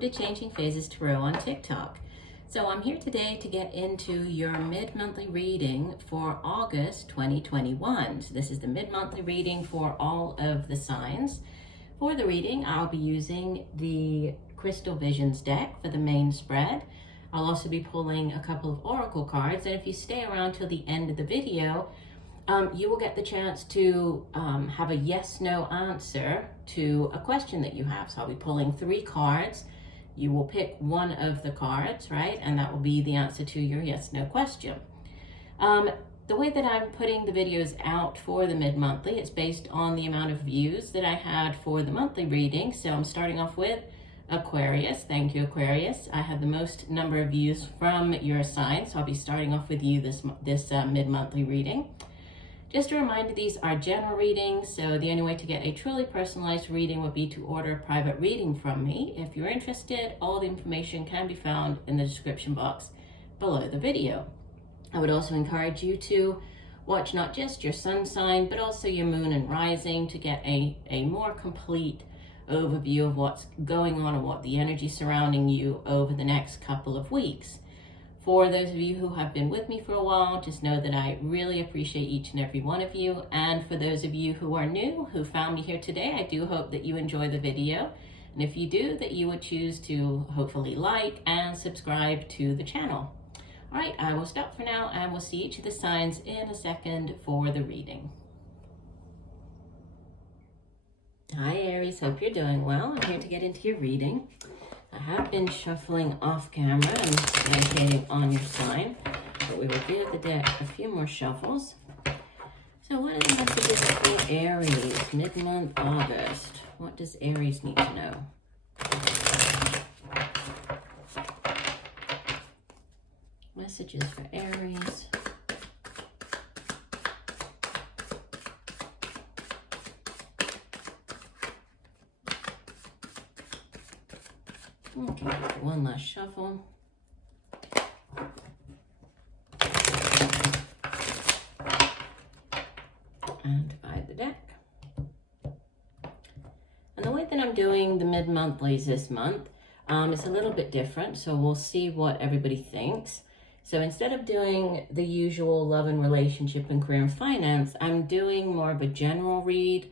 welcome to Changing Phases Tarot on TikTok. So I'm here today to get into your mid-monthly reading for August 2021. So this is the mid-monthly reading for all of the signs. For the reading, I'll be using the Crystal Visions deck for the main spread. I'll also be pulling a couple of oracle cards, and if you stay around till the end of the video, you will get the chance to have a yes/no answer to a question that you have. So I'll be pulling 3 cards. You will pick one of the cards, right? And that will be the answer to your yes/no question. The way that I'm putting the videos out for the mid-monthly, it's based on the amount of views that I had for the monthly reading. So I'm starting off with Aquarius. Thank you, Aquarius. I had the most number of views from your sign, so I'll be starting off with you this mid-monthly reading. Just a reminder, these are general readings, so the only way to get a truly personalized reading would be to order a private reading from me. If you're interested, all the information can be found in the description box below the video. I would also encourage you to watch not just your sun sign, but also your moon and rising to get a more complete overview of what's going on and what the energy surrounding you over the next couple of weeks. For those of you who have been with me for a while, just know that I really appreciate each and every one of you. And for those of you who are new, who found me here today, I do hope that you enjoy the video. And if you do, that you would choose to hopefully like and subscribe to the channel. All right, I will stop for now and we'll see each of the signs in a second for the reading. Hi Aries, hope you're doing well. I'm here to get into your reading. I have been shuffling off camera and meditating on your sign, but we will give the deck a few more shuffles. So what are the messages for Aries, mid-month August? What does Aries need to know? Messages for Aries. Okay, one last shuffle. And divide the deck. And the way that I'm doing the mid-monthlies this month is a little bit different, so we'll see what everybody thinks. So instead of doing the usual love and relationship and career and finance, I'm doing more of a general read,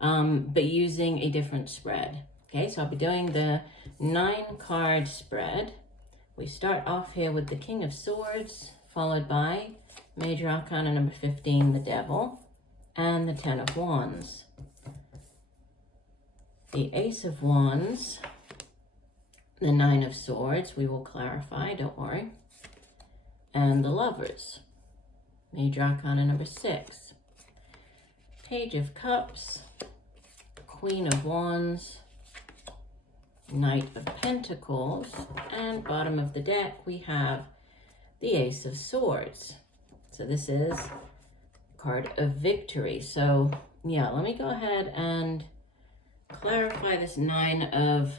but using a different spread. Okay, so I'll be doing the 9-card spread. We start off here with the King of Swords, followed by Major Arcana number 15, the Devil, and the 10 of Wands. The Ace of Wands, the 9 of Swords, we will clarify, don't worry, and the Lovers, Major Arcana number 6. Page of Cups, Queen of Wands, Knight of Pentacles, and bottom of the deck we have the Ace of Swords. So this is a card of victory. So yeah, let me go ahead and clarify this 9 of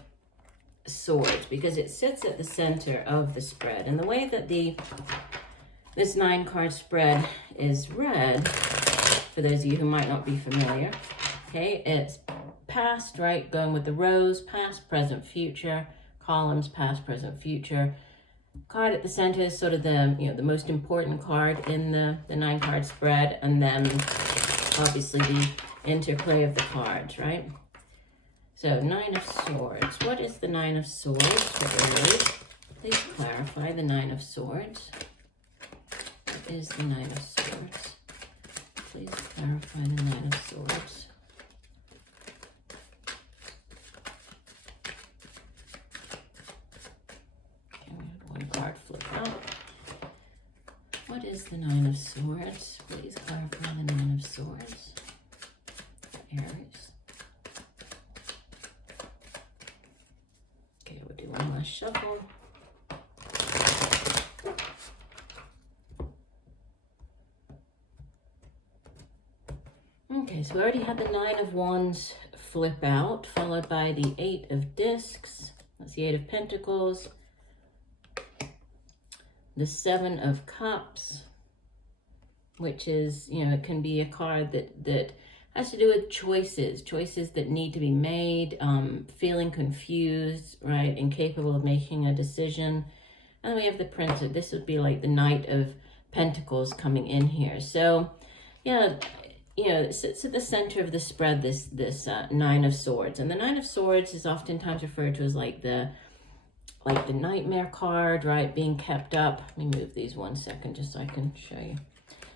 Swords because it sits at the center of the spread. And the way that this 9-card spread is read, for those of you who might not be familiar, okay, it's past, right, going with the rows, past, present, future, columns, past, present, future. Card at the center is sort of the most important card in the 9-card spread, and then obviously the interplay of the cards, right? So 9 of Swords. What is the 9 of Swords for Aries? Please clarify the 9 of Swords. What is the 9 of Swords? Please clarify the 9 of Swords. Card flip out. What is the 9 of Swords? Please clarify the 9 of Swords. Aries. Okay, we'll do one last shuffle. Okay, so we already had the 9 of Wands flip out, followed by the 8 of Discs. That's the 8 of Pentacles. The 7 of Cups, which is, it can be a card that Has to do with choices that need to be made, feeling confused, right, incapable of making a decision. And then we have the Prince. This would be like the Knight of Pentacles coming in here. So, yeah, you know, it sits at the center of the spread, this Nine of Swords. And the Nine of Swords is oftentimes referred to as like the nightmare card, right, being kept up. Let me move these 1 second just so I can show you.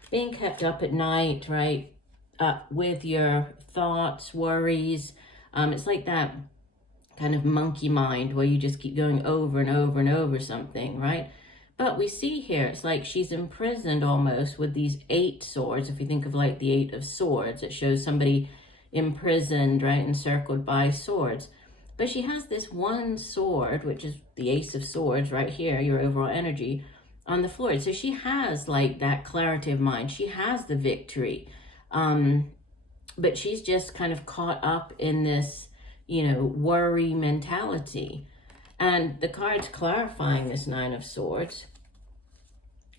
Being kept up at night, right, with your thoughts, worries. It's like that kind of monkey mind where you just keep going over and over and over something, right? But we see here, it's like she's imprisoned almost with these 8 swords. If you think of like the 8 of swords, it shows somebody imprisoned, right, encircled by swords. But she has this one sword, which is the Ace of Swords right here, your overall energy, on the floor. So she has like that clarity of mind. She has the victory. But she's just kind of caught up in this, you know, worry mentality. And the card's clarifying this Nine of Swords.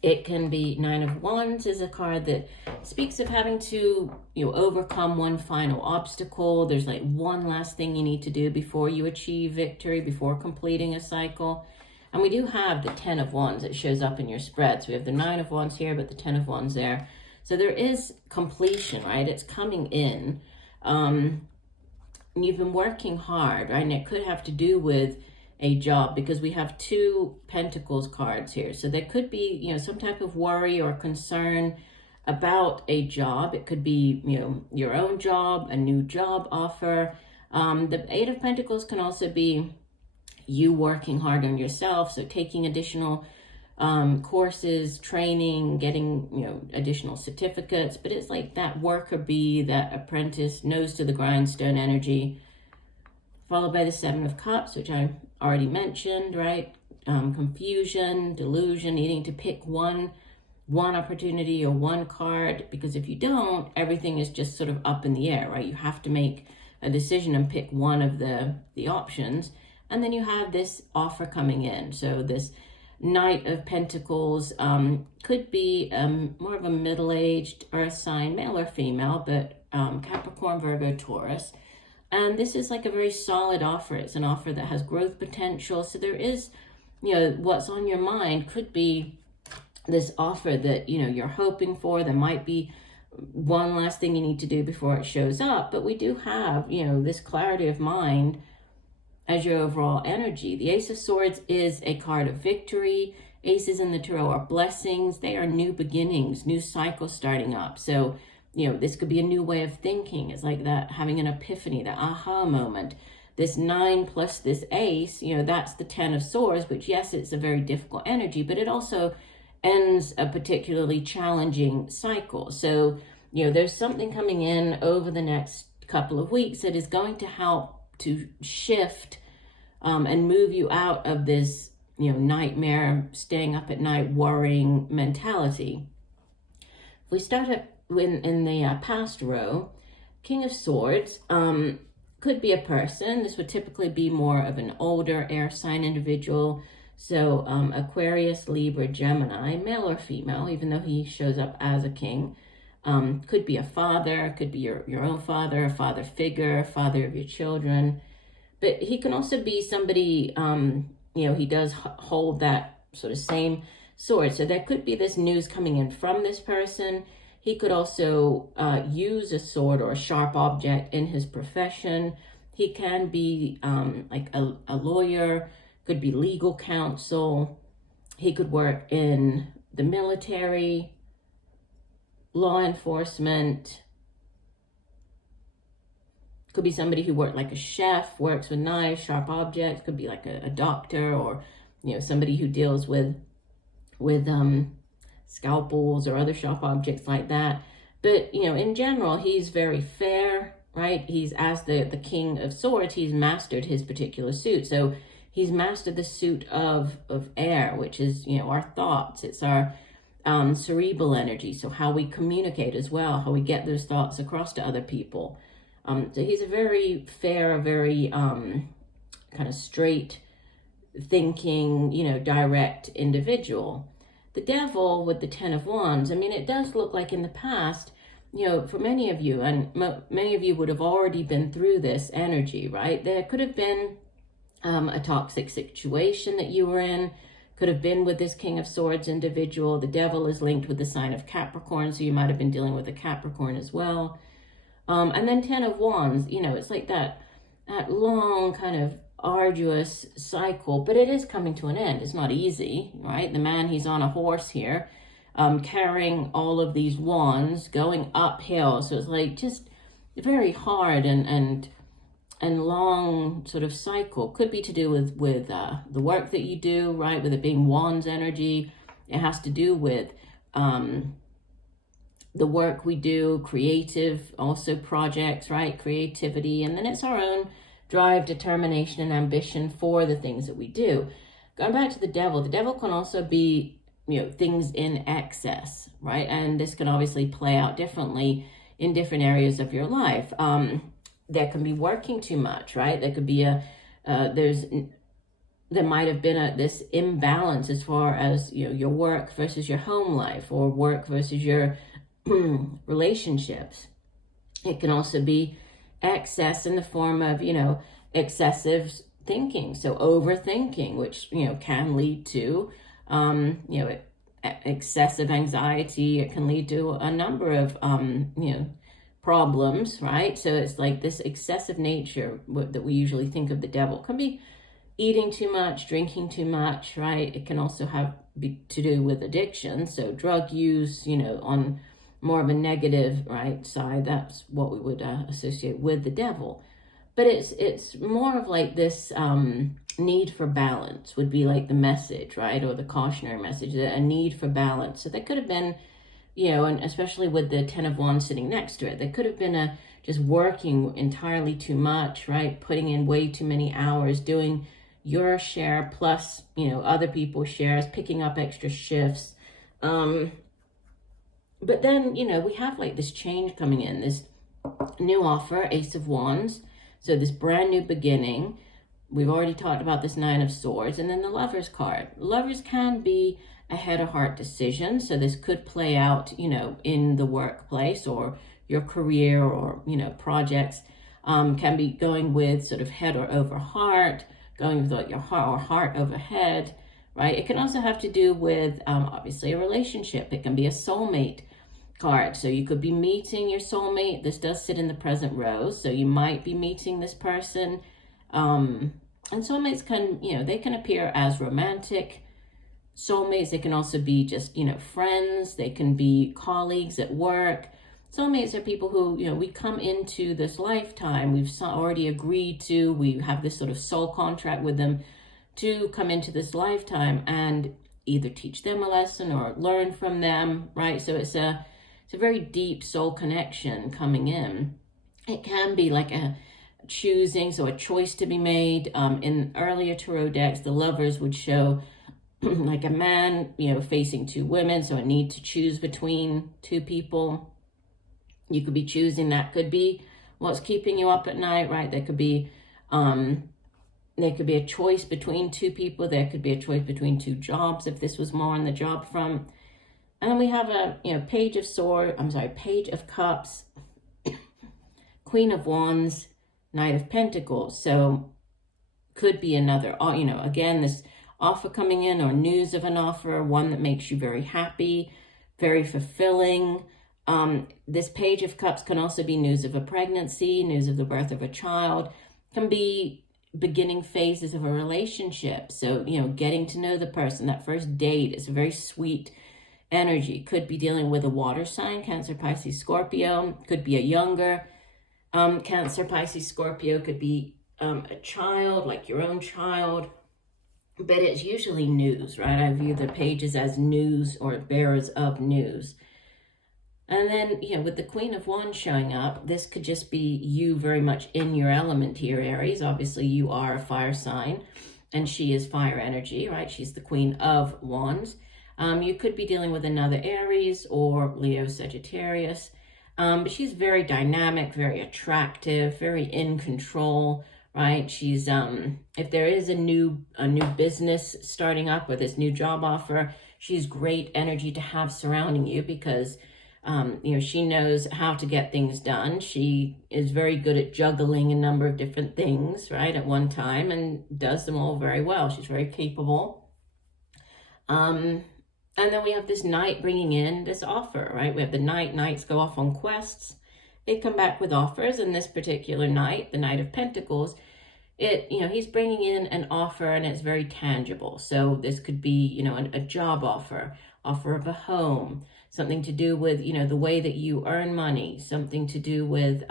It can be Nine of Wands is a card that speaks of having to, you know, overcome one final obstacle. There's like one last thing you need to do before you achieve victory, before completing a cycle. And we do have the 10 of Wands that shows up in your spread. So we have the 9 of Wands here, but the 10 of Wands there. So there is completion, right? It's coming in. You've been working hard, right? And it could have to do with a job because we have 2 Pentacles cards here. So there could be, you know, some type of worry or concern about a job. It could be, you know, your own job, a new job offer. The 8 of Pentacles can also be you working hard on yourself. So taking additional courses, training, getting, you know, additional certificates. But it's like that worker bee, that apprentice, nose to the grindstone energy, followed by the 7 of Cups, which I already mentioned, right? Confusion, delusion, needing to pick one opportunity or one card, because if you don't, everything is just sort of up in the air, right? You have to make a decision and pick one of the options. And then you have this offer coming in. So this Knight of Pentacles could be more of a middle-aged earth sign, male or female, but Capricorn, Virgo, Taurus. And this is like a very solid offer. It's an offer that has growth potential. So there is, you know, what's on your mind could be this offer that, you know, you're hoping for. There might be one last thing you need to do before it shows up. But we do have, you know, this clarity of mind as your overall energy. The Ace of Swords is a card of victory. Aces in the tarot are blessings. They are new beginnings, new cycles starting up. So, you know, this could be a new way of thinking. It's like that, having an epiphany, the aha moment. This 9 plus this ace, you know, that's the 10 of Swords, which, yes, it's a very difficult energy, but it also ends a particularly challenging cycle. So, you know, there's something coming in over the next couple of weeks that is going to help to shift and move you out of this, you know, nightmare, staying up at night, worrying mentality. If we start at in the past row, King of Swords could be a person. This would typically be more of an older air sign individual. So Aquarius, Libra, Gemini, male or female, even though he shows up as a king. Could be a father, could be your own father, a father figure, father of your children. But he can also be somebody, you know, he does hold that sort of same sword. So there could be this news coming in from this person. He could also use a sword or a sharp object in his profession. He can be like a lawyer, could be legal counsel. He could work in the military, law enforcement. Could be somebody who worked like a chef, works with knives, sharp objects. Could be like a doctor, or, you know, somebody who deals with scalpels or other sharp objects like that. But, you know, in general, he's very fair, right? He's, as the King of Swords, he's mastered his particular suit. So he's mastered the suit of air, which is, you know, our thoughts. It's our cerebral energy. So how we communicate as well, how we get those thoughts across to other people. So he's a very fair, very kind of straight thinking, you know, direct individual. The Devil with the 10 of Wands, I mean, it does look like in the past, you know, for many of you, and many of you would have already been through this energy, right? There could have been a toxic situation that you were in, could have been with this King of Swords individual. The devil is linked with the sign of Capricorn, so you might have been dealing with a Capricorn as well. And then 10 of Wands, you know, it's like that long kind of arduous cycle, but it is coming to an end. It's not easy, right? The man, he's on a horse here, carrying all of these wands, going uphill. So it's like just very hard and long sort of cycle. Could be to do with the work that you do, right? With it being wands energy, it has to do with the work we do, creative, also projects, right? Creativity, and then it's our own drive, determination, and ambition for the things that we do. Going back to the devil can also be, you know, things in excess, right? And this can obviously play out differently in different areas of your life. There can be working too much, right? There could be there might have been this imbalance as far as, you know, your work versus your home life, or work versus your relationships. It can also be excess in the form of, you know, excessive thinking, so overthinking, which, you know, can lead to you know, excessive anxiety. It can lead to a number of you know, problems, right? So it's like this excessive nature that we usually think of the devil. It can be eating too much, drinking too much, right? It can also be to do with addiction, so drug use, you know, on more of a negative, right, side. That's what we would associate with the devil. But it's more of like this need for balance would be like the message, right? Or the cautionary message, a need for balance. So there could have been, you know, and especially with the 10 of Wands sitting next to it, there could have been just working entirely too much, right? Putting in way too many hours, doing your share plus, you know, other people's shares, picking up extra shifts. But then, you know, we have like this change coming in, this new offer, Ace of Wands. So this brand new beginning. We've already talked about this 9 of Swords. And then the Lovers card. Lovers can be a head or heart decision. So this could play out, you know, in the workplace or your career, or, you know, projects. Can be going with sort of head or over heart, going with like your heart or heart over head, right? It can also have to do with, obviously, a relationship. It can be a soulmate card. So you could be meeting your soulmate. This does sit in the present rose. So you might be meeting this person. And soulmates can, you know, they can appear as romantic soulmates. They can also be just, you know, friends. They can be colleagues at work. Soulmates are people who, you know, we come into this lifetime. We've already agreed to, we have this sort of soul contract with them to come into this lifetime and either teach them a lesson or learn from them, right? So it's a very deep soul connection coming in. It can be like a choosing, so a choice to be made. In earlier tarot decks, the Lovers would show like a man, you know, facing two women, so a need to choose between two people. You could be choosing, that could be what's keeping you up at night, right? There could be a choice between two people. There could be a choice between two jobs if this was more on the job front. And then we have a, you know, Page of Cups, Queen of Wands, Knight of Pentacles. So could be another, you know, again, this offer coming in, or news of an offer, one that makes you very happy, very fulfilling. This Page of Cups can also be news of a pregnancy, news of the birth of a child, can be beginning phases of a relationship. So, you know, getting to know the person, that first date is a very sweet energy. Could be dealing with a water sign, Cancer, Pisces, Scorpio. Could be a younger Cancer, Pisces, Scorpio. Could be a child, like your own child. But it's usually news, right? I view the pages as news or bearers of news. And then, you know, with the Queen of Wands showing up, this could just be you very much in your element here, Aries. Obviously, you are a fire sign, and she is fire energy, right? She's the Queen of Wands. You could be dealing with another Aries or Leo, Sagittarius. But she's very dynamic, very attractive, very in control, right? She's, if there is a new business starting up or this new job offer, she's great energy to have surrounding you, because You know, she knows how to get things done. She is very good at juggling a number of different things, right, at one time, and does them all very well. She's very capable. And then we have this knight bringing in this offer, right? We have the knight. Knights go off on quests. They come back with offers, and this particular knight, the Knight of Pentacles, you know, he's bringing in an offer, and it's very tangible. So this could be, you know, a job offer of a home, something to do with, you know, the way that you earn money, something to do with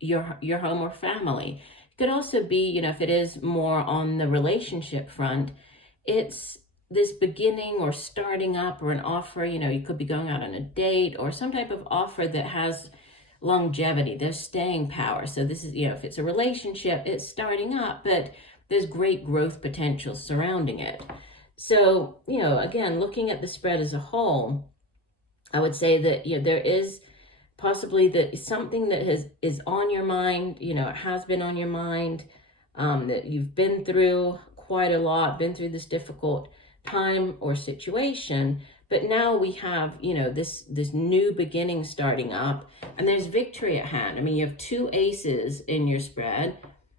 your home or family. It could also be, you know, if it is more on the relationship front, it's this beginning or starting up or an offer. You know, you could be going out on a date or some type of offer that has longevity, there's staying power. So this is, you know, if it's a relationship, it's starting up, but there's great growth potential surrounding it. So, you know, again, looking at the spread as a whole, I would say that, you know, there is possibly something that is on your mind, you know, it has been on your mind, that you've been through quite a lot, been through this difficult time or situation, but now we have, you know, this new beginning starting up, and there's victory at hand. I mean, you have two aces in your spread.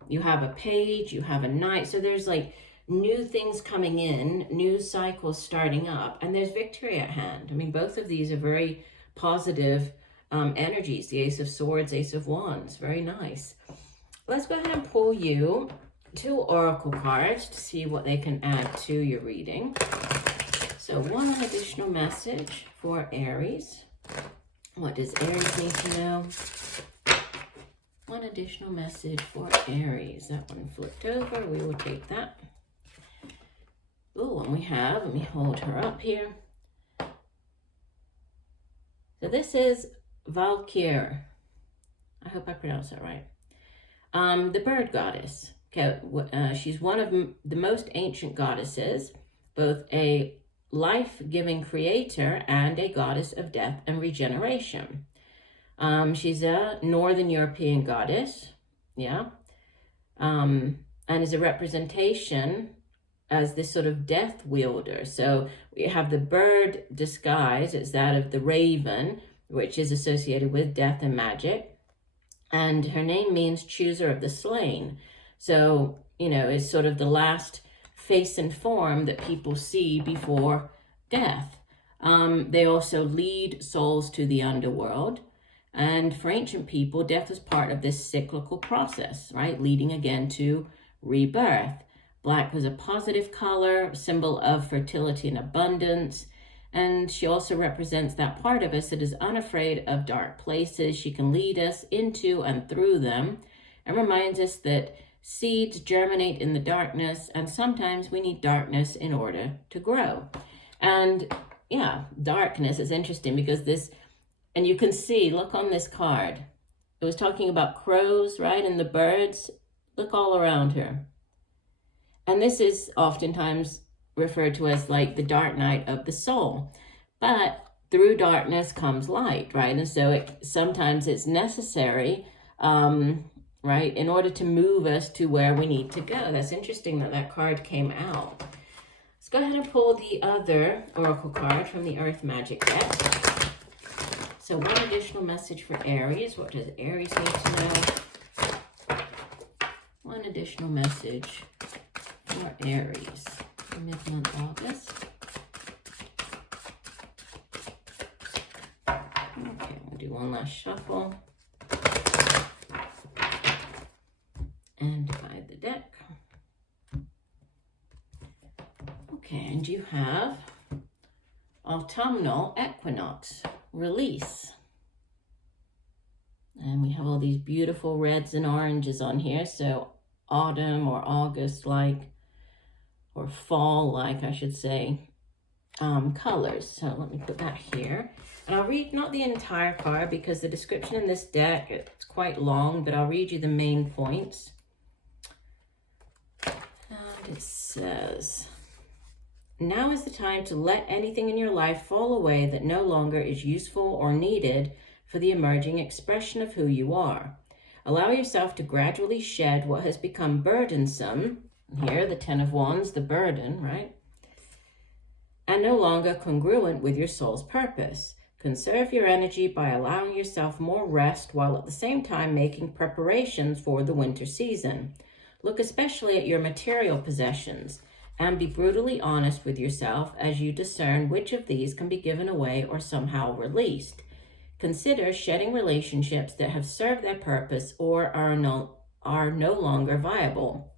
You have a page, you have a knight. So there's like new things coming in, new cycles starting up, and there's victory at hand. I mean, both of these are very positive energies. The Ace of Swords, Ace of Wands, very nice. Let's go ahead and pull you 2 oracle cards to see what they can add to your reading. So one additional message for Aries. What does Aries need to know? One additional message for Aries. That one flipped over. We will take that. Oh, and we have, let me hold her up here. So this is Valkyrie. I hope I pronounced that right. The bird goddess. Okay, she's one of the most ancient goddesses, both a life-giving creator and a goddess of death and regeneration. She's a Northern European goddess, yeah, and is a representation as this sort of death wielder. So we have the bird disguise, it's that of the raven, which is associated with death and magic, and her name means chooser of the slain. So, you know, it's sort of the last face and form that people see before death. They also lead souls to the underworld. And for ancient people, death is part of this cyclical process, right? Leading again to rebirth. Black was a positive color, symbol of fertility and abundance. And she also represents that part of us that is unafraid of dark places. She can lead us into and through them, and reminds us that seeds germinate in the darkness, and sometimes we need darkness in order to grow. And yeah, darkness is interesting because this, and you can see, look on this card. It was talking about crows, right? And the birds, look all around her. And this is oftentimes referred to as like the dark night of the soul. But through darkness comes light, right? And so sometimes it's necessary, right, in order to move us to where we need to go. That's interesting that that card came out. Let's go ahead and pull the other oracle card from the Earth Magic deck. So one additional message for Aries. What does Aries need to know? One additional message for Aries for mid-month August. Okay, we'll do one last shuffle. And divide the deck. Okay, and you have autumnal equinox, release. And we have all these beautiful reds and oranges on here. So autumn or August-like, or fall-like, I should say, colors. So let me put that here. And I'll read not the entire card because the description in this deck, it's quite long, but I'll read you the main points. And it says, now is the time to let anything in your life fall away that no longer is useful or needed for the emerging expression of who you are. Allow yourself to gradually shed what has become burdensome. Here, the Ten of Wands, the burden, right? And no longer congruent with your soul's purpose. Conserve your energy by allowing yourself more rest while at the same time making preparations for the winter season. Look especially at your material possessions and be brutally honest with yourself as you discern which of these can be given away or somehow released. Consider shedding relationships that have served their purpose or are no longer viable,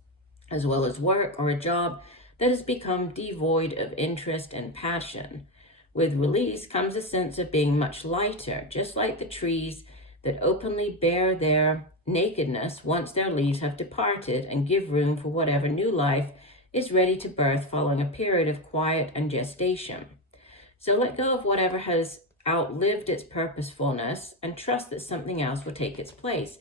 as well as work or a job that has become devoid of interest and passion. With release comes a sense of being much lighter, just like the trees that openly bear their nakedness once their leaves have departed and give room for whatever new life is ready to birth following a period of quiet and gestation. So let go of whatever has outlived its purposefulness and trust that something else will take its place.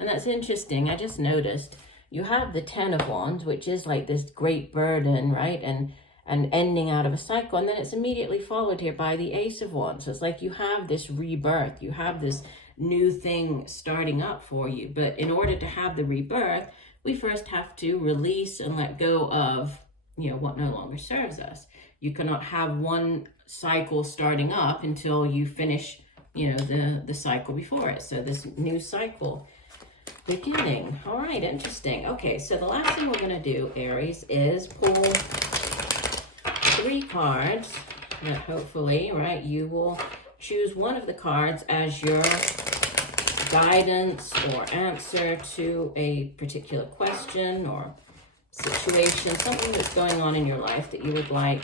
And that's interesting. I just noticed you have the 10 of Wands, which is like this great burden, right? And ending out of a cycle. And then it's immediately followed here by the Ace of Wands. So it's like you have this rebirth. You have this new thing starting up for you. But in order to have the rebirth, we first have to release and let go of, what no longer serves us. You cannot have one cycle starting up until you finish, the cycle before it. So this new cycle beginning. All right, interesting. Okay, so the last thing we're going to do, Aries, is pull 3 cards that hopefully, right, you will choose one of the cards as your guidance or answer to a particular question or situation, something that's going on in your life that you would like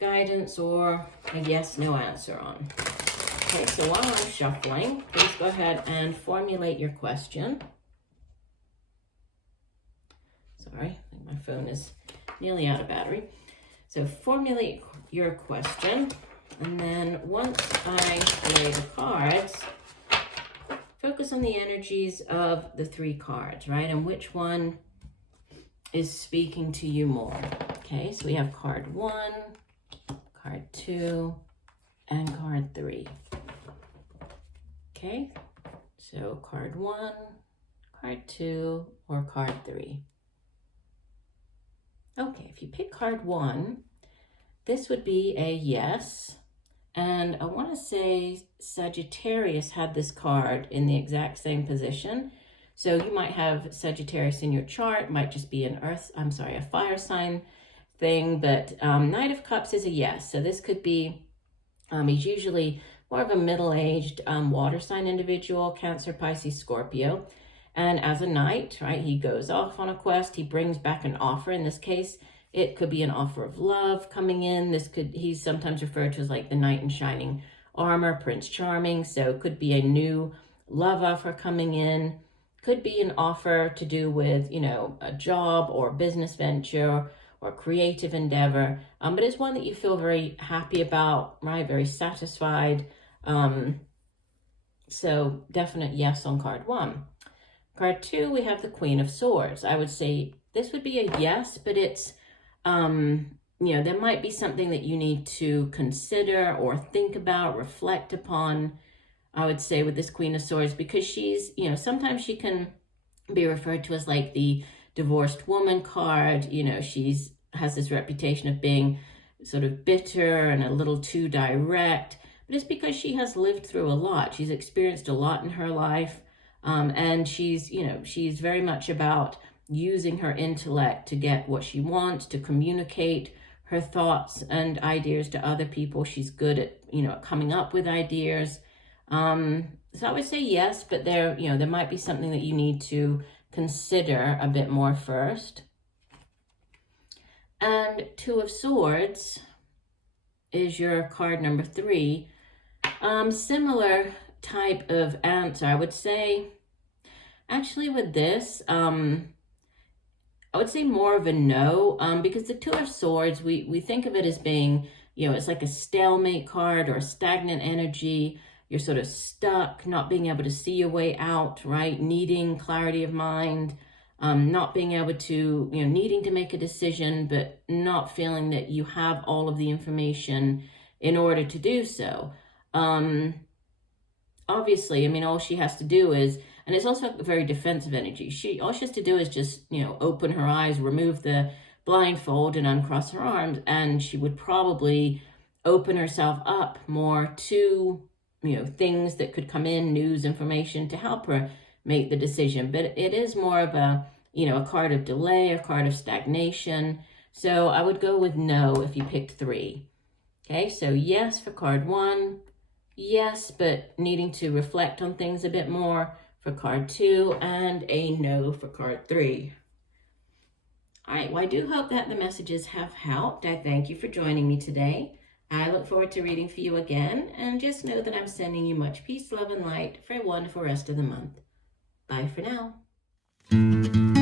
guidance or a yes/no answer on. Okay, so while I'm shuffling, please go ahead and formulate your question. Sorry, I think my phone is nearly out of battery. So formulate your question, and then once I lay the cards, focus on the energies of the 3 cards, right? And which one is speaking to you more. Okay, so we have card 1, card 2, and card 3. Okay, so card 1, card 2, or card 3. Okay, if you pick card 1, this would be a yes. And I want to say Sagittarius had this card in the exact same position. So you might have Sagittarius in your chart, might just be a fire sign thing, but Knight of Cups is a yes. So this could be, he's usually more of a middle-aged water sign individual, Cancer, Pisces, Scorpio. And as a knight, right, he goes off on a quest, he brings back an offer. In this case, it could be an offer of love coming in. He's sometimes referred to as like the knight in shining armor, Prince Charming. So it could be a new love offer coming in. Could be an offer to do with, a job or business venture or creative endeavor. But it's one that you feel very happy about, right? Very satisfied. So definite yes on card 1. Card 2, we have the Queen of Swords. I would say this would be a yes, but it's, there might be something that you need to consider or think about, reflect upon, I would say, with this Queen of Swords, because she's, sometimes she can be referred to as like the divorced woman card. She's has this reputation of being sort of bitter and a little too direct, but it's because she has lived through a lot. She's experienced a lot in her life. And she's very much about using her intellect to get what she wants, to communicate her thoughts and ideas to other people. She's good at, coming up with ideas. So I would say yes, but there might be something that you need to consider a bit more first. And 2 of Swords is your card number 3. Similar type of answer, I would say. Actually, with this, I would say more of a no, because the 2 of Swords, we think of it as being, it's like a stalemate card or a stagnant energy. You're sort of stuck, not being able to see your way out, right? Needing clarity of mind, not being able to, needing to make a decision, but not feeling that you have all of the information in order to do so. Obviously, all she has to do is, and it's also a very defensive energy. All she has to do is just, open her eyes, remove the blindfold and uncross her arms, and she would probably open herself up more to, things that could come in, news, information to help her make the decision. But it is more of a, a card of delay, a card of stagnation. So I would go with no if you picked 3. Okay, so yes for card 1. Yes, but needing to reflect on things a bit more for card 2, and a no for card 3. All right, well, I do hope that the messages have helped. I thank you for joining me today. I look forward to reading for you again, and just know that I'm sending you much peace, love, and light for a wonderful rest of the month. Bye for now.